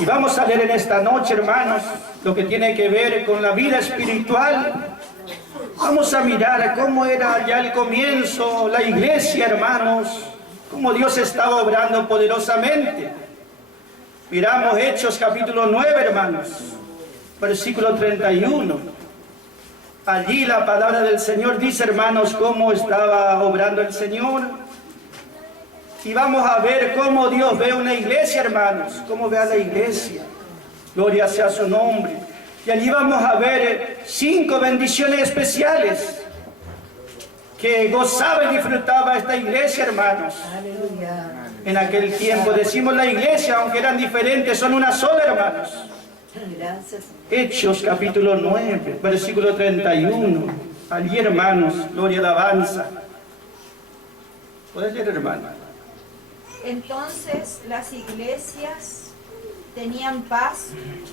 Y vamos a leer en esta noche, hermanos, lo que tiene que ver con la vida espiritual. Vamos a mirar cómo era ya el comienzo, la iglesia, hermanos, cómo Dios estaba obrando poderosamente. Miramos Hechos capítulo 9, hermanos, versículo 31. Allí la palabra del Señor dice, hermanos, cómo estaba obrando el Señor. Y vamos a ver cómo Dios ve una iglesia, hermanos, cómo ve a la iglesia. Gloria sea su nombre. Y allí vamos a ver 5 bendiciones especiales que gozaba y disfrutaba esta iglesia, hermanos. Aleluya. En aquel tiempo, decimos la iglesia, aunque eran diferentes, son una sola, hermanos. Gracias. Hechos capítulo 9, versículo 31. Allí, hermanos, gloria y alabanza. ¿Puedes leer, hermano? Entonces las iglesias tenían paz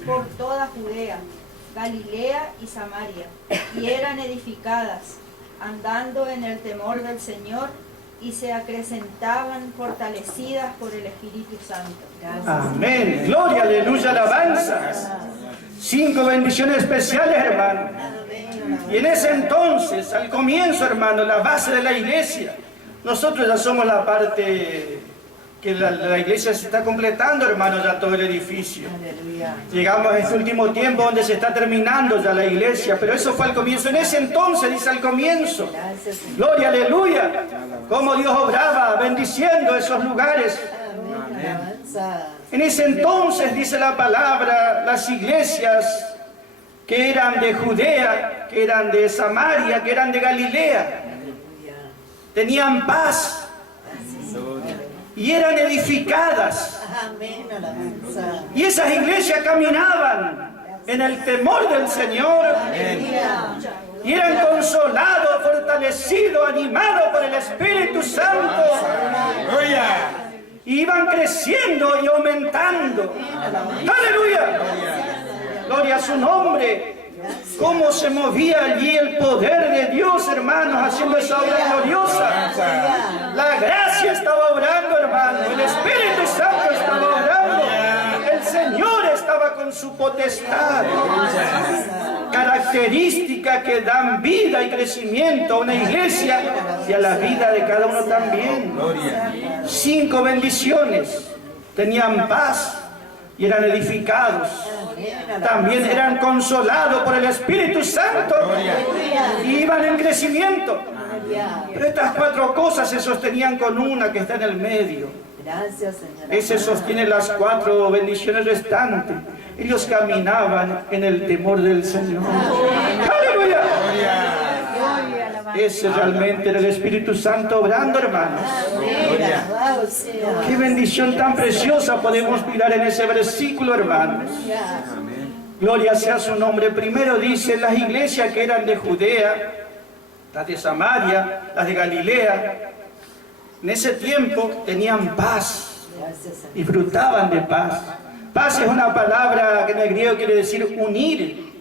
por toda Judea, Galilea y Samaria, y eran edificadas, andando en el temor del Señor, y se acrecentaban fortalecidas por el Espíritu Santo. Gracias. Amén. Gloria, aleluya, alabanza. 5 bendiciones especiales, hermano. Y en ese entonces, al comienzo, hermano, la base de la iglesia, nosotros ya somos la parte que la iglesia se está completando, hermano, ya todo el edificio. Aleluya. Llegamos a este último tiempo donde se está terminando ya la iglesia, pero eso fue al comienzo. En ese entonces, dice al comienzo, Gracias, Señor. gloria, aleluya, cómo Dios obraba bendiciendo esos lugares. Amén. Alabanza. En ese entonces, dice la palabra, las iglesias que eran de Judea, que eran de Samaria, que eran de Galilea, Aleluya. tenían paz y eran edificadas. Amén. Alabanza. Y esas iglesias caminaban en el temor del Señor Aleluya. y eran consolados, fortalecidos, animados por el Espíritu Santo. Y iban creciendo y aumentando. ¡Aleluya! Gloria a su nombre. Cómo se movía allí el poder de Dios, hermanos, haciendo esa obra gloriosa. La gracia estaba obrando, hermano. El Espíritu Santo estaba obrando. El Señor estaba con su potestad. Características que dan vida y crecimiento a una iglesia y a la vida de cada uno también. 5 bendiciones. Tenían paz y eran edificados. También eran consolados por el Espíritu Santo y iban en crecimiento. Pero estas 4 cosas se sostenían con una que está en el medio. Gracias, Señor. Ese sostiene las 4 bendiciones restantes. Ellos caminaban en el temor del Señor. ¡Aleluya! Ese realmente era el Espíritu Santo obrando, hermanos. Qué bendición tan preciosa podemos mirar en ese versículo, hermanos. Gloria sea su nombre. Primero dice, las iglesias que eran de Judea, las de Samaria, las de Galilea, en ese tiempo tenían paz, disfrutaban de paz. Paz es una palabra que en el griego quiere decir unir,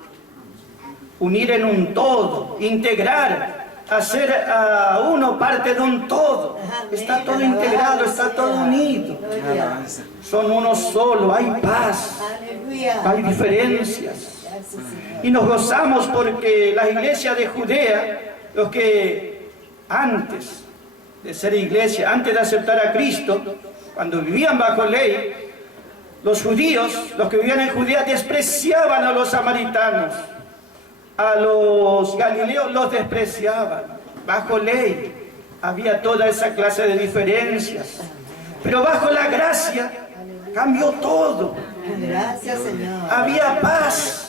unir en un todo, integrar, hacer a uno parte de un todo. Está todo integrado, está todo unido. Son uno solo, hay paz, hay diferencias. Y nos gozamos porque las iglesias de Judea, los que antes de ser iglesia, antes de aceptar a Cristo, cuando vivían bajo ley, los judíos, los que vivían en Judea, despreciaban a los samaritanos, a los galileos los despreciaban. Bajo ley había toda esa clase de diferencias, pero bajo la gracia cambió todo. Gracias, Señor. Había paz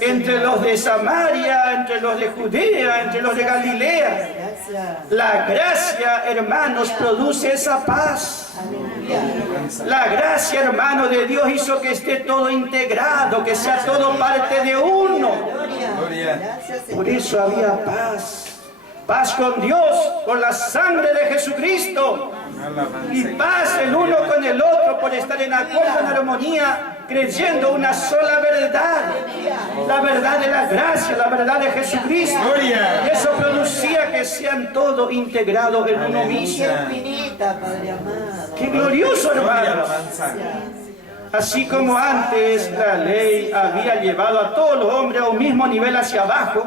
entre los de Samaria, entre los de Judea, entre los de Galilea. La gracia, hermanos, produce esa paz. La gracia, hermano, de Dios hizo que esté todo integrado, que sea todo parte de uno. Por eso había paz. Paz con Dios, con la sangre de Jesucristo. Y paz el uno con el otro por estar en acuerdo, en armonía, creyendo una sola verdad. La verdad de la gracia, la verdad de Jesucristo. Y eso producía que sean todos integrados en uno mismo. Infinita, Padre amado. ¡Qué glorioso, hermanos! Así como antes la ley había llevado a todos los hombres a un mismo nivel hacia abajo,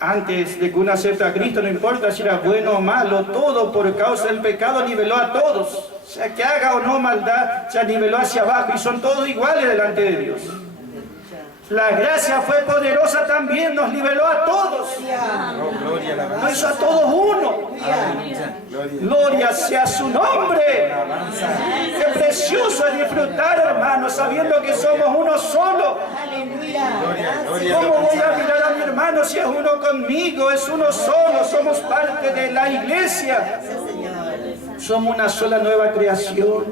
antes de que uno acepte a Cristo, no importa si era bueno o malo, todo por causa del pecado niveló a todos. O sea, que haga o no maldad, se niveló hacia abajo y son todos iguales delante de Dios. La gracia fue poderosa también, nos niveló a todos. Nos hizo a todos uno. Gloria sea su nombre. Qué precioso es disfrutar, hermanos, sabiendo que somos uno solo. ¿Cómo voy a mirar a mi hermano si es uno conmigo? Es uno solo, somos parte de la iglesia. Somos una sola nueva creación.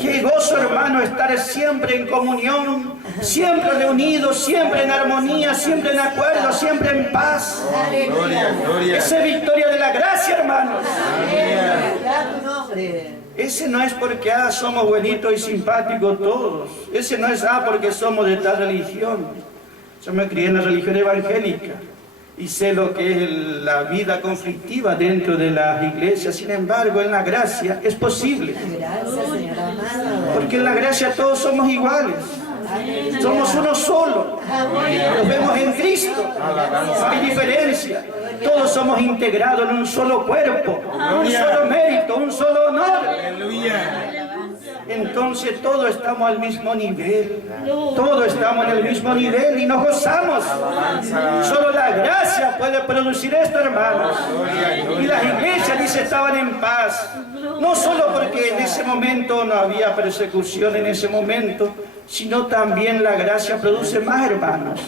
Qué gozo, hermano, estar siempre en comunión, siempre reunidos, siempre en armonía, siempre en acuerdo, siempre en paz. Esa es victoria de la gracia, hermanos. Ese no es porque somos buenitos y simpáticos todos. Ese no es porque somos de tal religión. Yo me crié en la religión evangélica y sé lo que es la vida conflictiva dentro de las iglesias. Sin embargo, en la gracia es posible. Porque en la gracia todos somos iguales. Somos uno solo. Nos vemos en Cristo. No hay diferencia. Todos somos integrados en un solo cuerpo, un solo mérito, un solo honor. Entonces todos estamos al mismo nivel. Todos estamos en el mismo nivel y nos gozamos. Solo la gracia puede producir esto, hermanos. Y las iglesias, dice, estaban en paz. No solo porque en ese momento no había persecución en ese momento, sino también la gracia produce más, hermanos.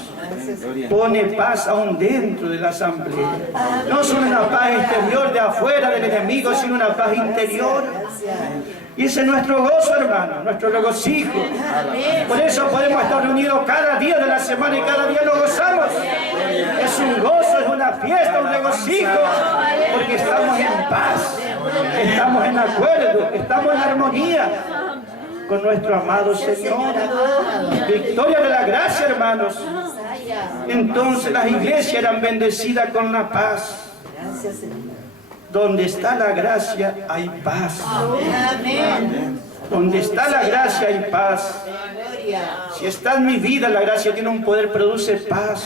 Pone paz aún dentro de la asamblea. No solo una paz exterior de afuera del enemigo, sino una paz interior. Y ese es nuestro gozo, hermano, nuestro regocijo. Por eso podemos estar reunidos cada día de la semana y cada día nos gozamos. Es un gozo, es una fiesta, un regocijo, porque estamos en paz, estamos en acuerdo, estamos en armonía con nuestro amado Señor. Victoria de la gracia, hermanos. Entonces las iglesias eran bendecidas con la paz. Donde está la gracia hay paz. Donde está la gracia hay paz. Si está en mi vida, la gracia tiene un poder, produce paz.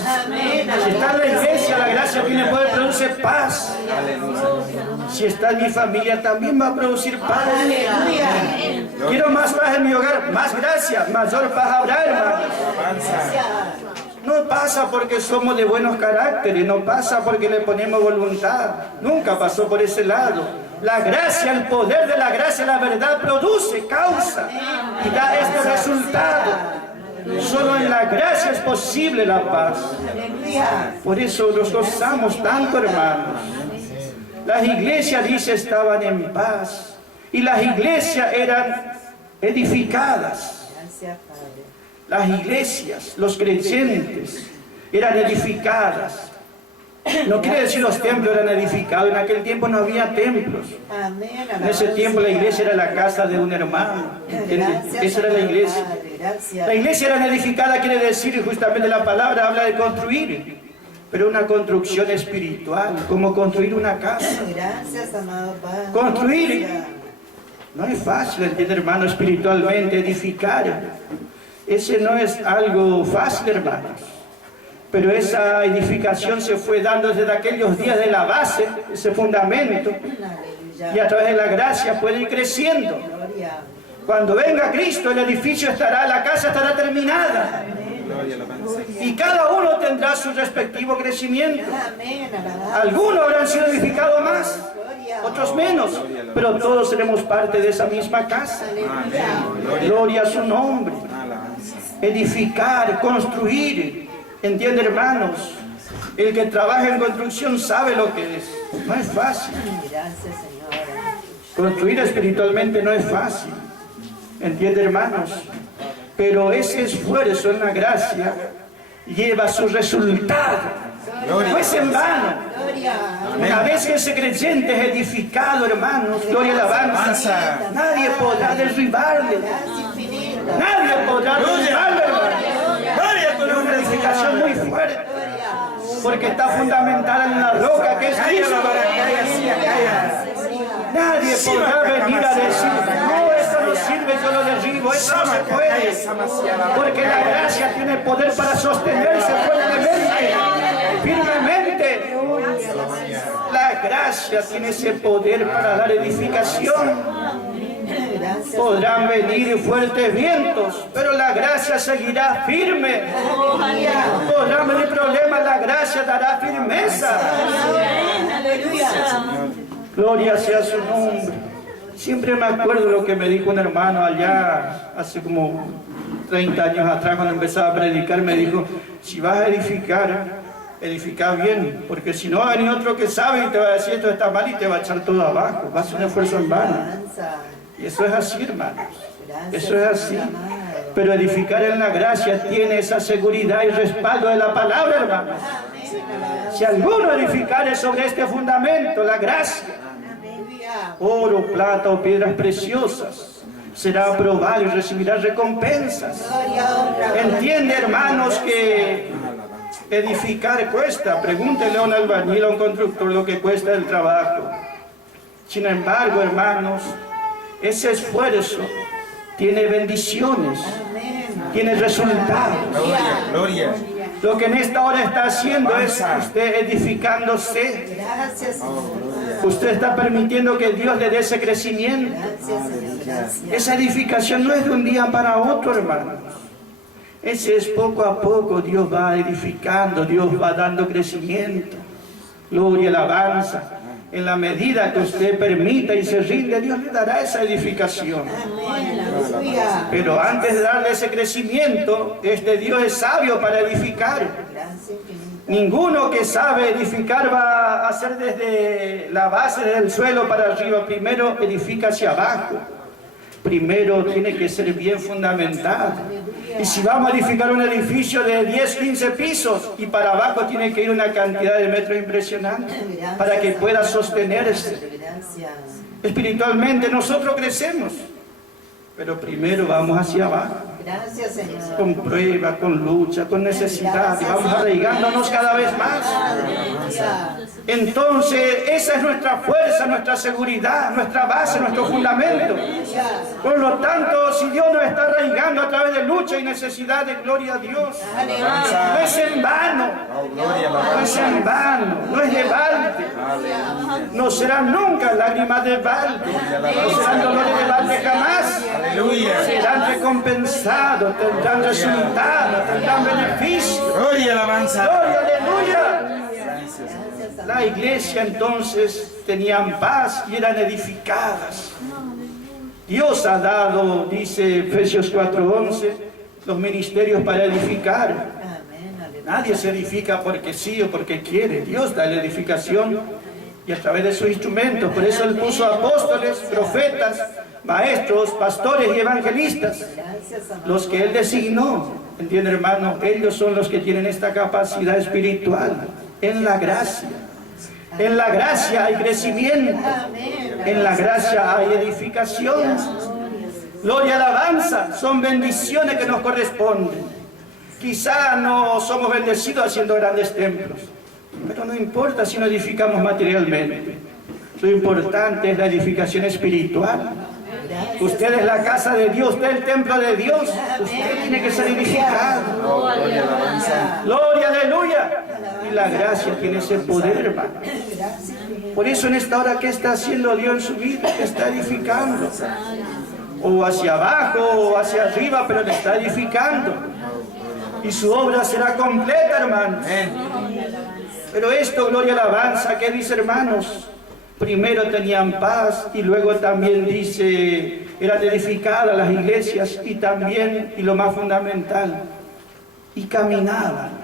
Si está en la iglesia, la gracia tiene poder, produce paz. Si está en mi familia, también va a producir paz. Quiero más paz en mi hogar, más gracia, mayor paz habrá, hermanos. No pasa porque somos de buenos caracteres, no pasa porque le ponemos voluntad. Nunca pasó por ese lado. La gracia, el poder de la gracia, la verdad produce, causa y da este resultado. Solo en la gracia es posible la paz. Por eso nos gozamos tanto, hermanos. Las iglesias, dice, estaban en paz y las iglesias eran edificadas. Las iglesias, los creyentes, eran edificadas. No quiere decir los templos eran edificados. En aquel tiempo no había templos. En ese tiempo la iglesia era la casa de un hermano. Esa era la iglesia. La iglesia era edificada, quiere decir, justamente la palabra habla de construir. Pero una construcción espiritual, como construir una casa. Construir no es fácil, entiende, hermano, espiritualmente, edificar. Ese no es algo fácil, hermanos. Pero esa edificación se fue dando desde aquellos días de la base, ese fundamento. Y a través de la gracia puede ir creciendo. Cuando venga Cristo, el edificio estará, la casa estará terminada. Y cada uno tendrá su respectivo crecimiento. Algunos habrán sido edificados más, otros menos, pero todos seremos parte de esa misma casa. Gloria a su nombre. Edificar, construir. ¿Entiende, hermanos? El que trabaja en construcción sabe lo que es. No es fácil. Construir espiritualmente no es fácil. ¿Entiende, hermanos? Pero ese esfuerzo en la gracia lleva su resultado. No es en vano. Una vez que ese creyente es edificado, hermanos, gloria y alabanza, nadie podrá derribarle. Nadie podrá derribarle, hermanos. Es una edificación muy fuerte, porque está fundamentada en la roca que es Cristo. Nadie podrá venir a decir, no, esto no sirve, yo lo derribo. Eso no se puede. Porque la gracia tiene poder para sostenerse fuertemente, firmemente. La gracia tiene ese poder para dar edificación. Podrán venir fuertes vientos, pero la gracia seguirá firme. Podrán venir problemas, la gracia dará firmeza. Gloria sea su nombre. Siempre me acuerdo lo que me dijo un hermano allá hace como 30 años atrás, cuando empezaba a predicar. Me dijo: si vas a edificar, edifica bien, porque si no va a venir otro que sabe y te va a decir esto está mal y te va a echar todo abajo. Va a ser un esfuerzo en vano. Y eso es así, hermanos. Eso es así. Pero edificar en la gracia tiene esa seguridad y respaldo de la palabra, hermanos. Si alguno edificare sobre este fundamento, la gracia, oro, plata o piedras preciosas, será aprobado y recibirá recompensas. Entiende, hermanos, que edificar cuesta. Pregúntele a un albañil, a un constructor, lo que cuesta el trabajo. Sin embargo, hermanos, ese esfuerzo tiene bendiciones, tiene resultados. Gloria. Lo que en esta hora está haciendo es usted edificándose. Usted está permitiendo que Dios le dé ese crecimiento. Esa edificación no es de un día para otro, hermanos. Ese es poco a poco. Dios va edificando, Dios va dando crecimiento. Gloria, alabanza. En la medida que usted permita y se rinde, Dios le dará esa edificación. Pero antes de darle ese crecimiento, este Dios es sabio para edificar. Ninguno que sabe edificar va a hacer desde la base del suelo para arriba. Primero edifica hacia abajo. Primero tiene que ser bien fundamentado. Y si vamos a edificar un edificio de 10, 15 pisos y para abajo tiene que ir una cantidad de metros impresionante para que pueda sostenerse. Espiritualmente nosotros crecemos, pero primero vamos hacia abajo. Gracias, Señor. Con prueba, con lucha, con necesidad, y vamos arraigándonos cada vez más. Entonces, esa es nuestra fuerza, nuestra seguridad, nuestra base, nuestro fundamento. Por lo tanto, si Dios nos está arraigando a través de lucha y necesidad, de gloria a Dios, no es en vano, no es en vano, no es de balde, no serán nunca lágrimas de balde, no serán dolores de balde jamás, serán recompensados, tendrán resultados, tendrán beneficios. Gloria, alabanza. Gloria, aleluya. La iglesia entonces tenían paz y eran edificadas. Dios ha dado, dice Efesios 4:11, los ministerios para edificar. Nadie se edifica porque sí o porque quiere. Dios da la edificación y a través de sus instrumentos. Por eso Él puso apóstoles, profetas, maestros, pastores y evangelistas. Los que Él designó. ¿Entiende, hermano? Ellos son los que tienen esta capacidad espiritual. En la gracia. En la gracia hay crecimiento. En la gracia hay edificación. Gloria, alabanza. Son bendiciones que nos corresponden. Quizá no somos bendecidos haciendo grandes templos, pero no importa si no edificamos materialmente. Lo importante es la edificación espiritual. Usted es la casa de Dios, usted es el templo de Dios. Usted tiene que ser edificado. Gloria, aleluya. Y la gracia tiene ese poder, hermano. Por eso en esta hora, ¿qué está haciendo Dios en su vida? ¿Qué está edificando? O hacia abajo o hacia arriba, pero le está edificando. Y su obra será completa, hermanos. Pero esto, gloria, alabanza, ¿qué dice, hermanos? Primero tenían paz y luego también dice, eran edificadas las iglesias y también, y lo más fundamental, y caminaban.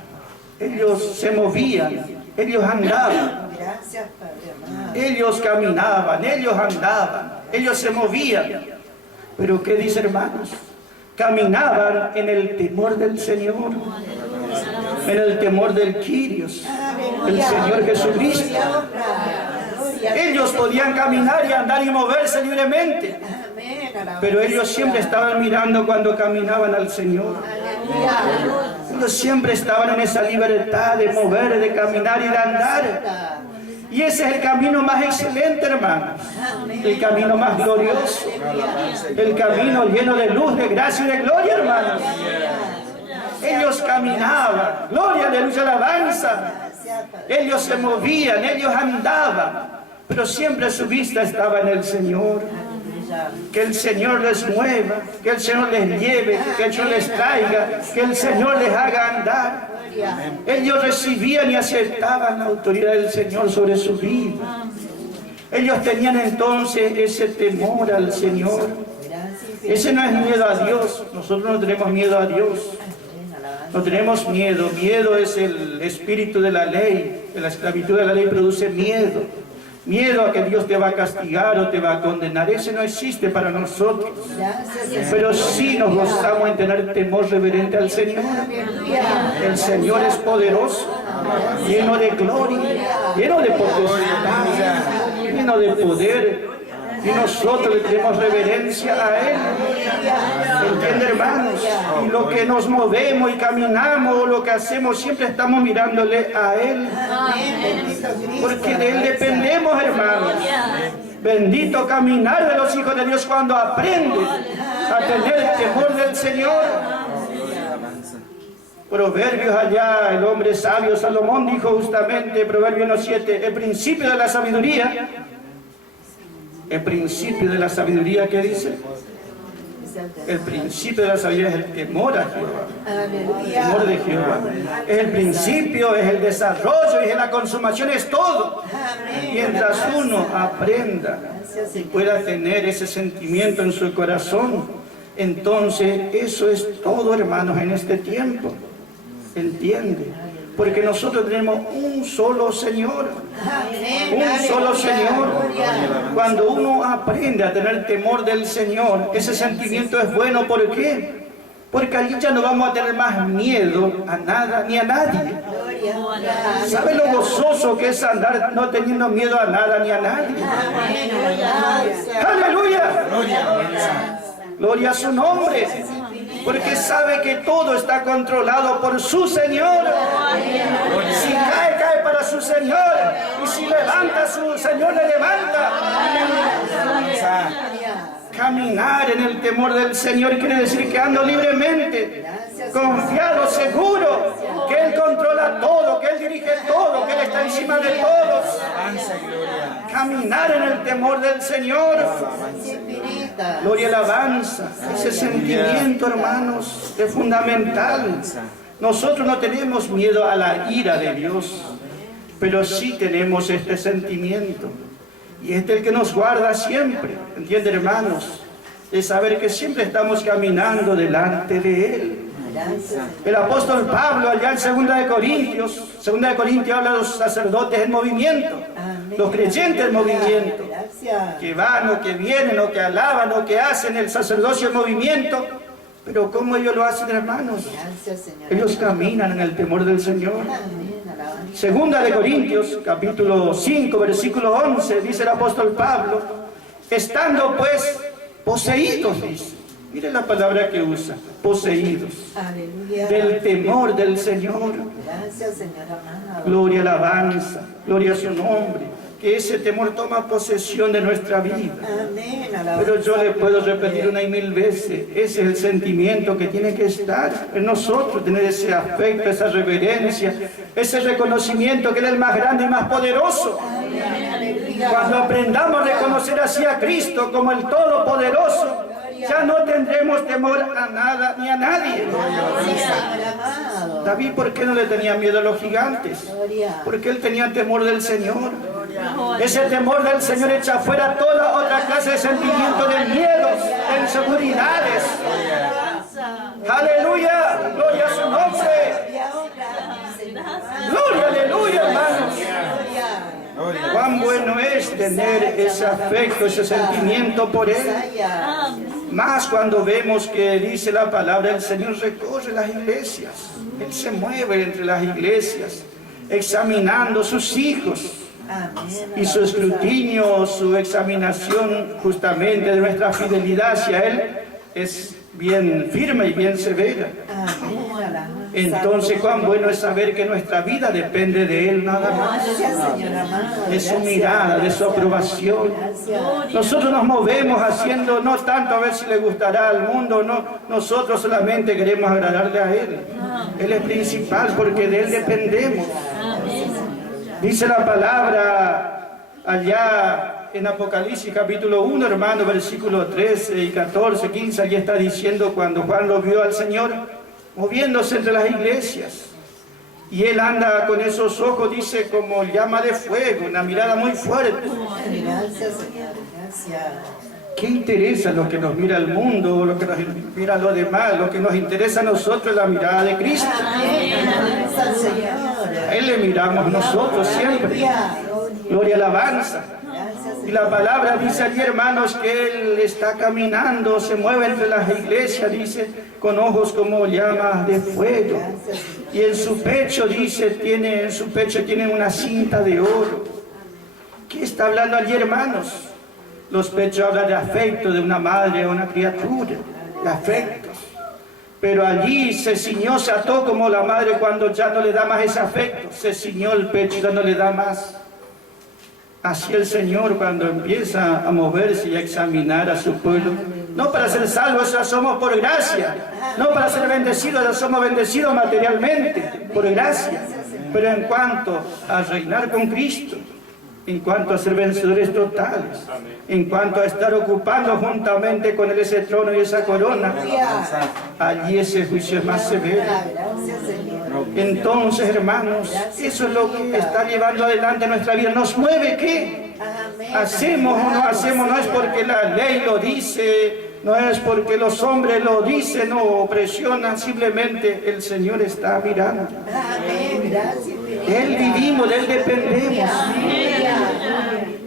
Ellos se movían, ellos andaban. Ellos caminaban, ellos andaban, ellos se movían. Pero ¿qué dice, hermanos? Caminaban en el temor del Señor, en el temor del Kyrios, el Señor Jesucristo. Ellos podían caminar y andar y moverse libremente, pero ellos siempre estaban mirando cuando caminaban al Señor. Ellos siempre estaban en esa libertad de mover, de caminar y de andar. Y ese es el camino más excelente, hermanos. El camino más glorioso. El camino lleno de luz, de gracia y de gloria, hermanos. Ellos caminaban. Gloria, aleluya, alabanza. Ellos se movían, ellos andaban. Pero siempre su vista estaba en el Señor. Que el Señor les mueva, que el Señor les lleve, que el Señor les traiga, que el Señor les haga andar. Ellos recibían y aceptaban la autoridad del Señor sobre su vida. Ellos tenían entonces ese temor al Señor. Ese no es miedo a Dios. Nosotros no tenemos miedo a Dios. No tenemos miedo. Miedo es el espíritu de la ley. La esclavitud de la ley produce miedo. Miedo a que Dios te va a castigar o te va a condenar. Ese no existe para nosotros. Pero sí nos gozamos en tener temor reverente al Señor. El Señor es poderoso, lleno de gloria, lleno de potestad, lleno de poder. Y nosotros le tenemos reverencia a Él. ¿Entiende, hermanos? Y lo que nos movemos y caminamos, lo que hacemos, siempre estamos mirándole a Él. Porque de Él dependemos, hermanos. Bendito caminar de los hijos de Dios cuando aprenden a tener el temor del Señor. Proverbios allá, el hombre sabio Salomón dijo justamente, Proverbios 1:7, el principio de la sabiduría. El principio de la sabiduría, ¿qué dice? El principio de la sabiduría es el temor a Jehová. El temor de Jehová. Es el principio, es el desarrollo, es la consumación, es todo. Mientras uno aprenda y pueda tener ese sentimiento en su corazón, entonces eso es todo, hermanos, en este tiempo. ¿Entiende? Porque nosotros tenemos un solo Señor. Un solo Señor. Cuando uno aprende a tener temor del Señor, ese sentimiento es bueno. ¿Por qué? Porque allí ya no vamos a tener más miedo a nada ni a nadie. ¿Sabe lo gozoso que es andar no teniendo miedo a nada ni a nadie? ¡Aleluya! Gloria a su nombre. Porque sabe que todo está controlado por su Señor. Si cae, cae para su Señor. Y si levanta, su Señor le levanta. Caminar en el temor del Señor quiere decir que ando libremente, confiado, seguro, que Él controla todo, que Él dirige todo, que Él está encima de todos. Caminar en el temor del Señor. Gloria y alabanza. Ese sentimiento, hermanos, es fundamental. Nosotros no tenemos miedo a la ira de Dios, pero sí tenemos este sentimiento. Y este es el que nos guarda siempre. ¿Entienden, hermanos? Es saber que siempre estamos caminando delante de Él. El apóstol Pablo, allá en 2 de Corintios habla de los sacerdotes en movimiento, los creyentes en movimiento, que van o que vienen o que alaban o que hacen el sacerdocio en movimiento. Pero ¿cómo ellos lo hacen, hermanos? Ellos caminan en el temor del Señor. 2 de Corintios, capítulo 5, versículo 11, dice el apóstol Pablo, estando pues poseídos, dice. Mire la palabra que usa, poseídos. Aleluya. Del temor del Señor. Gracias, Señor amado. Gloria, alabanza, gloria a su nombre. Que ese temor toma posesión de nuestra vida. Amén. Alabanza. Pero yo le puedo repetir una y mil veces, ese es el sentimiento que tiene que estar en nosotros, tener ese afecto, esa reverencia, ese reconocimiento que Él es el más grande y más poderoso. Cuando aprendamos a reconocer así a Cristo como el Todopoderoso, ya no tendremos temor a nada ni a nadie. David, ¿por qué no le tenía miedo a los gigantes? Porque él tenía temor del Señor. Ese temor del Señor echa fuera toda otra clase de sentimientos de miedos, de inseguridades. Aleluya, gloria a su nombre. Gloria, aleluya, hermanos. Cuán bueno es tener ese afecto, ese sentimiento por Él. Más cuando vemos que dice la palabra, el Señor recorre las iglesias. Él se mueve entre las iglesias, examinando sus hijos. Y su escrutinio, su examinación justamente de nuestra fidelidad hacia Él es bien firme y bien severa. Entonces cuán bueno es saber que nuestra vida depende de Él nada más, Gracias, Señor amado. de su Gracias. mirada, de su aprobación. Gracias. Nosotros nos movemos haciendo no tanto a ver si le gustará al mundo, no, nosotros solamente queremos agradarle a Él. Él es principal porque de Él dependemos. Dice la palabra allá en Apocalipsis capítulo 1, hermano, versículo 13 y 14, 15, allí está diciendo cuando Juan lo vio al Señor moviéndose entre las iglesias. Y Él anda con esos ojos, dice, como llama de fuego, una mirada muy fuerte. Gracias, Señor. Gracias. ¿Qué interesa lo que nos mira el mundo, lo que nos mira los demás? Lo que nos interesa a nosotros es la mirada de Cristo. Gracias, Señor. A Él le miramos nosotros siempre. Gloria, alabanza. Y la palabra dice allí, hermanos, que Él está caminando, se mueve entre las iglesias, dice, con ojos como llamas de fuego. Y en su pecho, dice, tiene una cinta de oro. ¿Qué está hablando allí, hermanos? Los pechos hablan de afecto de una madre o una criatura, de afectos. Pero allí se ciñó, se ató como la madre cuando ya no le da más ese afecto. Se ciñó el pecho y ya no le da más. Así el Señor cuando empieza a moverse y a examinar a su pueblo, no para ser salvos, ya somos por gracia, no para ser bendecidos, ya somos bendecidos materialmente, por gracia, pero en cuanto a reinar con Cristo, en cuanto a ser vencedores totales, en cuanto a estar ocupando juntamente con Él ese trono y esa corona, allí ese juicio es más severo. Gracias, Señor. Entonces, hermanos, eso es lo que está llevando adelante nuestra vida. ¿Nos mueve qué? Amén. ¿Hacemos o no hacemos? No es porque la ley lo dice, no es porque los hombres lo dicen o presionan, simplemente el Señor está mirando. Amén. Gracias. De Él vivimos, de Él dependemos.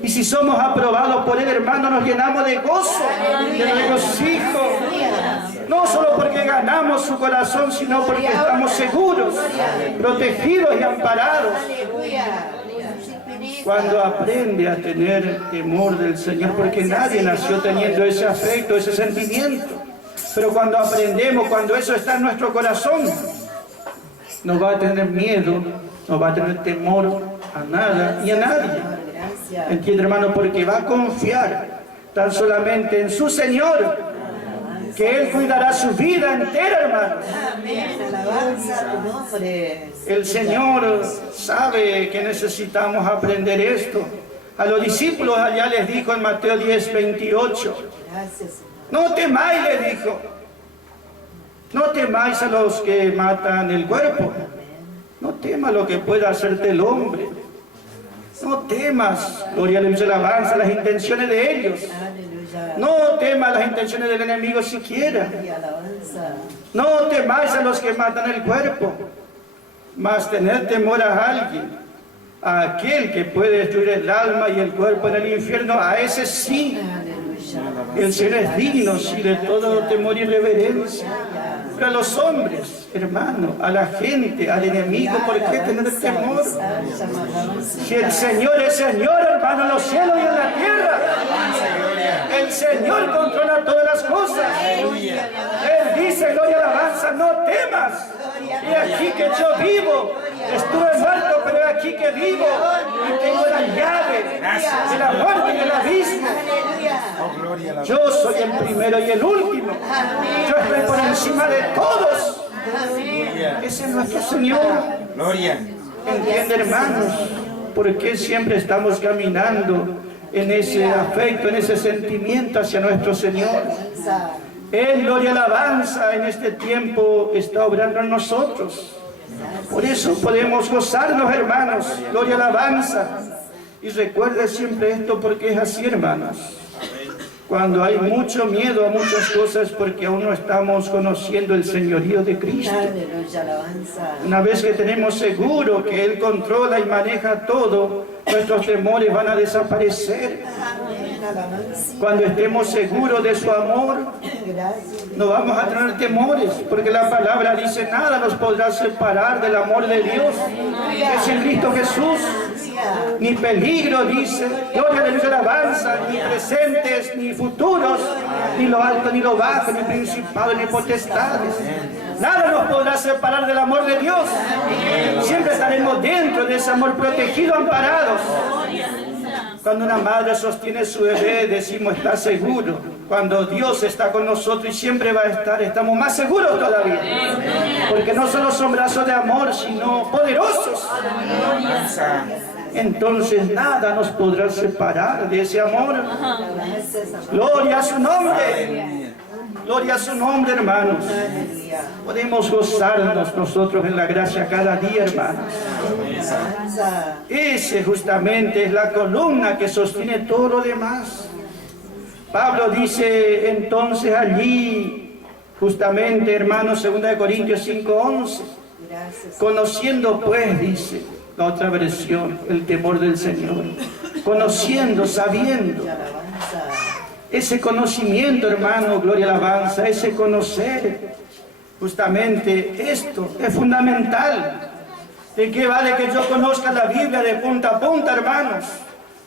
Y si somos aprobados por Él, hermano, nos llenamos de gozo, de regocijo. No solo porque ganamos su corazón, sino porque estamos seguros, protegidos y amparados. Cuando aprende a tener temor del Señor, porque nadie nació teniendo ese afecto, ese sentimiento. Pero cuando aprendemos, cuando eso está en nuestro corazón, no va a tener miedo, no va a tener temor a nada y a nadie. ¿Entiende, hermano? Porque va a confiar tan solamente en su Señor, que Él cuidará su vida entera, hermano. Amén. Alabanza a tu nombre. El Señor sabe que necesitamos aprender esto. A los discípulos allá les dijo en Mateo 10, 28. Gracias, Señor. No temáis, le dijo. No temáis a los que matan el cuerpo. No temas lo que pueda hacerte el hombre. No temas, gloria a Dios, alabanza, las intenciones de ellos. Aleluya. No temas las intenciones del enemigo siquiera. Y alabanza. No temáis a los que matan el cuerpo, mas tener temor a alguien, a aquel que puede destruir el alma y el cuerpo en el infierno, a ese sí. Aleluya. El Señor es digno, sí, de todo temor y reverencia. Pero a los hombres, hermano, a la gente, al enemigo, ¿por qué tener temor? Si el Señor es Señor, hermano, en los cielos y en la tierra. El Señor controla todas las cosas. Él dice, gloria, alabanza, no temas. Y aquí que yo vivo, estuve muerto, pero aquí que vivo y tengo la llave de la muerte y del abismo. Yo soy el primero y el último. Yo estoy por encima de todos. Ese es nuestro Señor. Gloria. ¿Entiende, hermanos? ¿Por qué siempre estamos caminando en ese afecto, en ese sentimiento hacia nuestro Señor? Él, gloria, alabanza, en este tiempo está obrando en nosotros. Por eso podemos gozarnos, hermanos. Gloria, alabanza. Y recuerde siempre esto, porque es así, hermanos. Cuando hay mucho miedo a muchas cosas, porque aún no estamos conociendo el señorío de Cristo. Aleluya, alabanza. Una vez que tenemos seguro que Él controla y maneja todo, nuestros temores van a desaparecer. Amén, alabanza. Cuando estemos seguros de su amor, Gracias. no vamos a tener temores, porque la palabra dice, nada nos podrá separar del amor de Dios, que es en Cristo Jesús. ni peligro, dice, gloria, aleluya, alabanza, ni presentes, ni futuros, ni lo alto, ni lo bajo, ni principado, ni potestades. Nada nos podrá separar del amor de Dios. Siempre estaremos dentro de ese amor protegido, amparados. Cuando una madre sostiene su bebé, decimos, está seguro. Cuando Dios está con nosotros y siempre va a estar, estamos más seguros todavía. Porque no solo son brazos de amor, sino poderosos. Entonces nada nos podrá separar de ese amor. Gloria a su nombre. Gloria a su nombre, hermanos. Podemos gozarnos nosotros en la gracia cada día, hermanos. Ese justamente es la columna que sostiene todo lo demás. Pablo dice entonces allí, justamente, hermanos, 2 Corintios 5:11, conociendo pues, dice la otra versión, el temor del Señor, conociendo, sabiendo. Ese conocimiento, hermano, gloria, alabanza, ese conocer, justamente esto es fundamental. ¿De qué vale que yo conozca la Biblia de punta a punta, hermanos?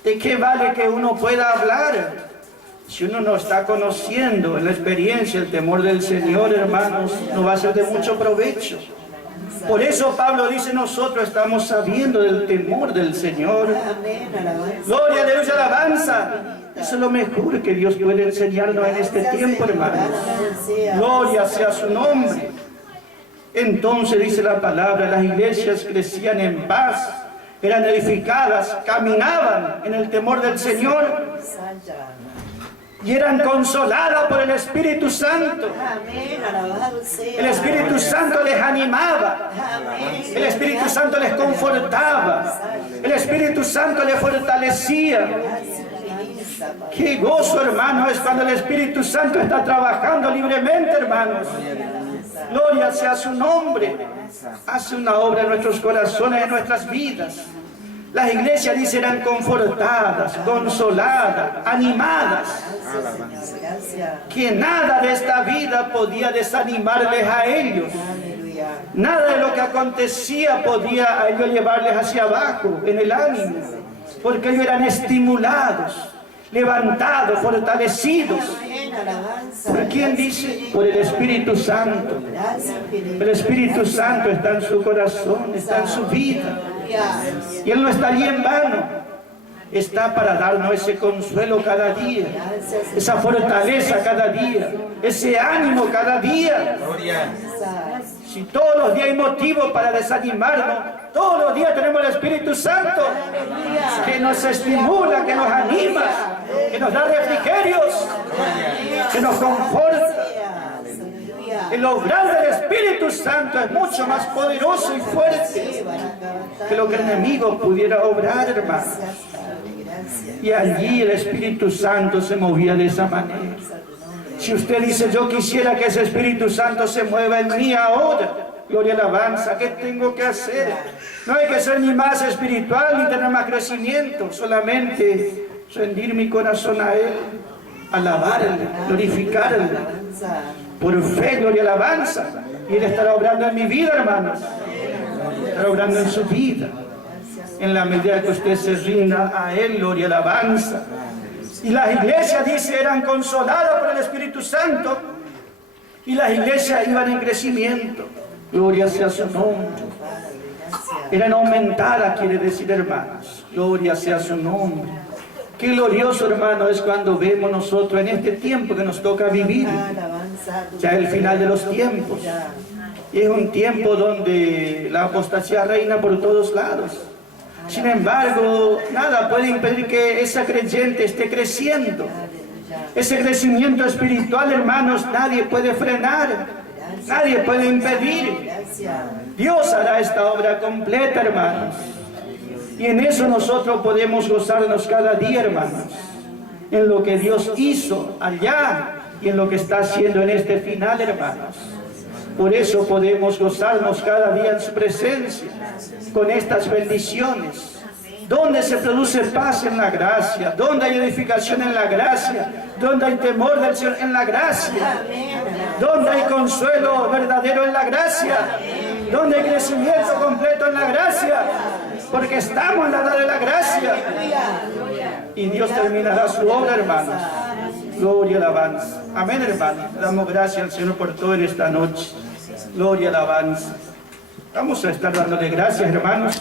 ¿De qué vale que uno pueda hablar si uno no está conociendo en la experiencia el temor del Señor, hermanos? No va a ser de mucho provecho. Por eso Pablo dice, nosotros estamos sabiendo del temor del Señor. Gloria, aleluya, alabanza. Eso es lo mejor que Dios puede enseñarnos en este tiempo, hermanos. Gloria sea su nombre. Entonces dice la palabra, las iglesias crecían en paz, eran edificadas, caminaban en el temor del Señor y eran consoladas por el Espíritu Santo. El Espíritu Santo les animaba, el Espíritu Santo les confortaba, el Espíritu Santo les fortalecía. Qué gozo, hermano, es cuando el Espíritu Santo está trabajando libremente, hermanos. Gloria sea su nombre. Hace una obra en nuestros corazones, en nuestras vidas. Las iglesias, dice, eran confortadas, consoladas, animadas. Que nada de esta vida podía desanimarles a ellos. Nada de lo que acontecía podía a ellos llevarles hacia abajo en el ánimo. Porque ellos eran estimulados, levantados, fortalecidos. ¿Por quién dice? Por el Espíritu Santo. El Espíritu Santo está en su corazón, está en su vida. Y Él no está allí en vano. Está para darnos ese consuelo cada día, esa fortaleza cada día, ese ánimo cada día. Si todos los días hay motivo para desanimarnos, todos los días tenemos el Espíritu Santo que nos estimula, que nos anima, que nos da refrigerios, que nos conforta. El obrar del Espíritu Santo es mucho más poderoso y fuerte que lo que el enemigo pudiera obrar, hermano. Y allí el Espíritu Santo se movía de esa manera. Si usted dice, yo quisiera que ese Espíritu Santo se mueva en mí ahora, gloria, alabanza, ¿qué tengo que hacer? No hay que ser ni más espiritual ni tener más crecimiento, solamente rendir mi corazón a Él, alabarle, glorificarle. Por fe, gloria, alabanza. Y Él estará obrando en mi vida, hermanos. Estará obrando en su vida. En la medida que usted se rinda a Él, gloria, alabanza. Y las iglesias, dice, eran consoladas por el Espíritu Santo. Y las iglesias iban en crecimiento. Gloria sea su nombre. Eran aumentadas, quiere decir, hermanos. Gloria sea su nombre. Qué glorioso, hermano, es cuando vemos nosotros en este tiempo que nos toca vivir. Ya el final de los tiempos. Y es un tiempo donde la apostasía reina por todos lados. Sin embargo, nada puede impedir que esa creyente esté creciendo. Ese crecimiento espiritual, hermanos, nadie puede frenar. Nadie puede impedir. Dios hará esta obra completa, hermanos. Y en eso nosotros podemos gozarnos cada día, hermanos. En lo que Dios hizo allá y en lo que está haciendo en este final, hermanos. Por eso podemos gozarnos cada día en su presencia, con estas bendiciones. Donde se produce paz en la gracia, donde hay edificación en la gracia, donde hay temor del Señor en la gracia, donde hay consuelo verdadero en la gracia, donde hay crecimiento completo en la gracia. porque estamos en la edad de la gracia. Y Dios terminará su obra, hermanos. Gloria, alabanza. Amén, hermanos. Damos gracias al Señor por todo en esta noche. Gloria, alabanza. Vamos a estar dándole gracias, hermanos.